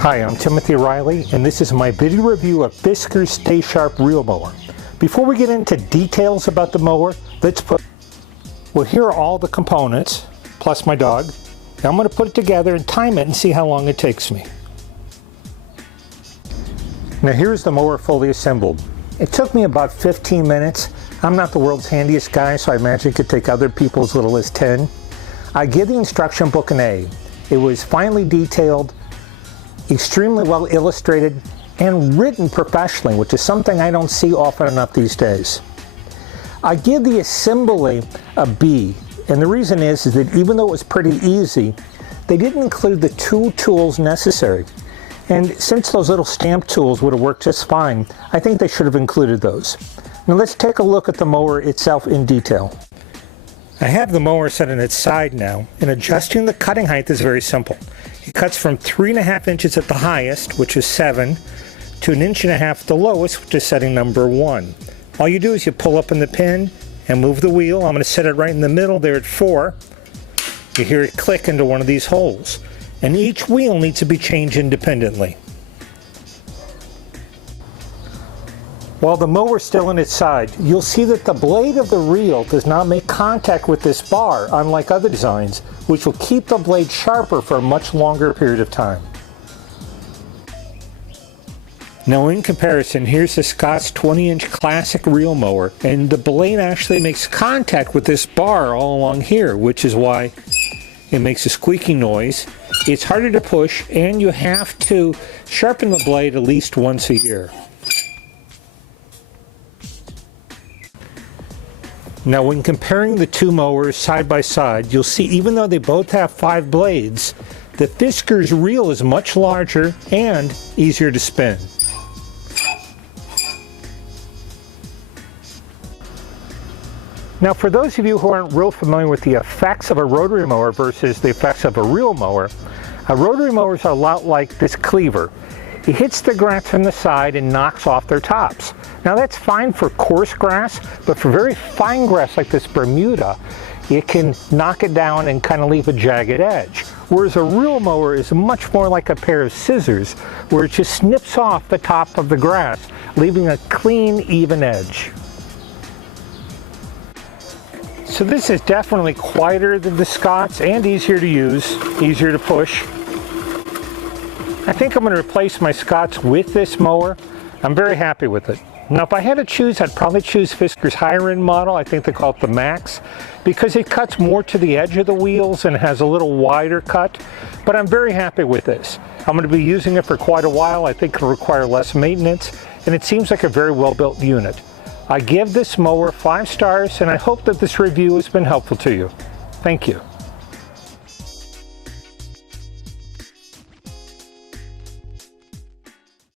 Hi, I'm Timothy Riley, and this is my video review of Fiskar's Stay Sharp Reel Mower. Before we get into details about the mower, well, here are all the components, plus my dog. Now I'm going to put it together and time it and see how long it takes me. Now here's the mower fully assembled. It took me about 15 minutes. I'm not the world's handiest guy, so I imagine it could take other people as little as 10. I give the instruction book an A. It was finely detailed, extremely well illustrated, and written professionally, which is something I don't see often enough these days. I give the assembly a B, and the reason is that even though it was pretty easy, they didn't include the two tools necessary. And since those little stamp tools would have worked just fine, I think they should have included those. Now let's take a look at the mower itself in detail. I have the mower set on its side now, and adjusting the cutting height is very simple. It cuts from 3.5 inches at the highest, which is 7, to 1.5 inches at the lowest, which is setting number 1. All you do is you pull up in the pin and move the wheel. I'm going to set it right in the middle there at 4. You hear it click into one of these holes, and each wheel needs to be changed independently. While the mower is still on its side, you'll see that the blade of the reel does not make contact with this bar, unlike other designs, which will keep the blade sharper for a much longer period of time. Now in comparison, here's the Scott's 20-inch classic reel mower, and the blade actually makes contact with this bar all along here, which is why it makes a squeaking noise. It's harder to push, and you have to sharpen the blade at least once a year. Now when comparing the two mowers side by side, you'll see even though they both have 5 blades, the Fiskar's reel is much larger and easier to spin. Now for those of you who aren't real familiar with the effects of a rotary mower versus the effects of a reel mower, rotary mowers are a lot like this cleaver. It hits the grass from the side and knocks off their tops. Now that's fine for coarse grass, but for very fine grass like this Bermuda, it can knock it down and kind of leave a jagged edge. Whereas a reel mower is much more like a pair of scissors, where it just snips off the top of the grass, leaving a clean, even edge. So this is definitely quieter than the Scott's and easier to use, easier to push. I think I'm going to replace my Scott's with this mower. I'm very happy with it. Now if I had to choose, I'd probably choose Fiskar's higher end model. I think they call it the Max, because it cuts more to the edge of the wheels and has a little wider cut. But I'm very happy with this. I'm going to be using it for quite a while. I think it'll require less maintenance, and it seems like a very well built unit. I give this mower 5 stars, and I hope that this review has been helpful to you. Thank you.